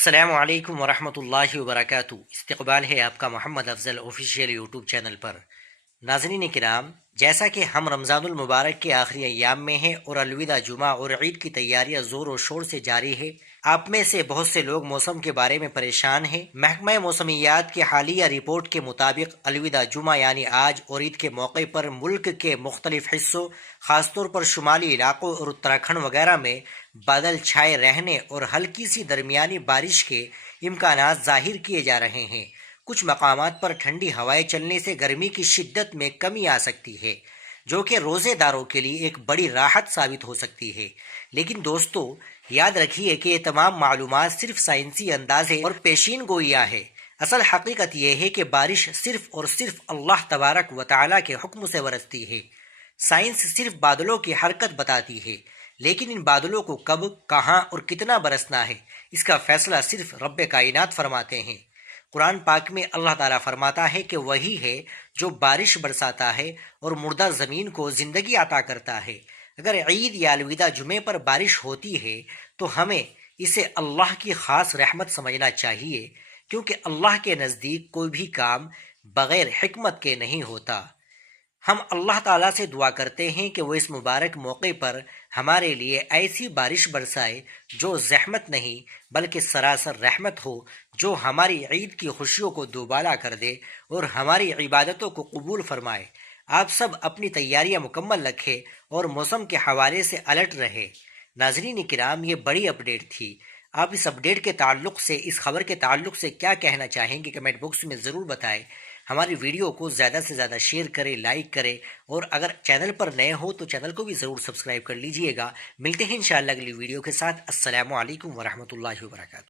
السلام علیکم ورحمۃ اللہ وبرکاتہ۔ استقبال ہے آپ کا محمد افضل آفیشیل یوٹیوب چینل پر۔ ناظرین کرام، جیسا کہ ہم رمضان المبارک کے آخری ایام میں ہیں اور الوداع جمعہ اور عید کی تیاریاں زور و شور سے جاری ہے، آپ میں سے بہت سے لوگ موسم کے بارے میں پریشان ہیں۔ محکمہ موسمیات کی حالیہ رپورٹ کے مطابق الوداع جمعہ یعنی آج اور عید کے موقع پر ملک کے مختلف حصوں، خاص طور پر شمالی علاقوں اور اتراکھنڈ وغیرہ میں بادل چھائے رہنے اور ہلکی سی درمیانی بارش کے امکانات ظاہر کیے جا رہے ہیں۔ کچھ مقامات پر ٹھنڈی ہوائیں چلنے سے گرمی کی شدت میں کمی آ سکتی ہے، جو کہ روزے داروں کے لیے ایک بڑی راحت ثابت ہو سکتی ہے۔ لیکن دوستو، یاد رکھیے کہ یہ تمام معلومات صرف سائنسی اندازے اور پیشین گوئیاں ہے۔ اصل حقیقت یہ ہے کہ بارش صرف اور صرف اللہ تبارک و تعالیٰ کے حکم سے برستی ہے۔ سائنس صرف بادلوں کی حرکت بتاتی ہے، لیکن ان بادلوں کو کب، کہاں اور کتنا برسنا ہے، اس کا فیصلہ صرف رب کائنات فرماتے ہیں۔ قرآن پاک میں اللہ تعالیٰ فرماتا ہے کہ وہی ہے جو بارش برساتا ہے اور مردہ زمین کو زندگی عطا کرتا ہے۔ اگر عید یا الوداع جمعے پر بارش ہوتی ہے تو ہمیں اسے اللہ کی خاص رحمت سمجھنا چاہیے، کیونکہ اللہ کے نزدیک کوئی بھی کام بغیر حکمت کے نہیں ہوتا۔ ہم اللہ تعالیٰ سے دعا کرتے ہیں کہ وہ اس مبارک موقع پر ہمارے لیے ایسی بارش برسائے جو زحمت نہیں بلکہ سراسر رحمت ہو، جو ہماری عید کی خوشیوں کو دوبالا کر دے اور ہماری عبادتوں کو قبول فرمائے۔ آپ سب اپنی تیاریاں مکمل رکھیں اور موسم کے حوالے سے الرٹ رہے۔ ناظرین کرام، یہ بڑی اپڈیٹ تھی۔ آپ اس اپڈیٹ کے تعلق سے، اس خبر کے تعلق سے کیا کہنا چاہیں گے کمنٹ باکس میں ضرور بتائیں۔ ہماری ویڈیو کو زیادہ سے زیادہ شیئر کریں، لائک کریں، اور اگر چینل پر نئے ہو تو چینل کو بھی ضرور سبسکرائب کر لیجئے گا۔ ملتے ہیں انشاءاللہ اگلی ویڈیو کے ساتھ۔ السلام علیکم ورحمۃ اللہ وبرکاتہ۔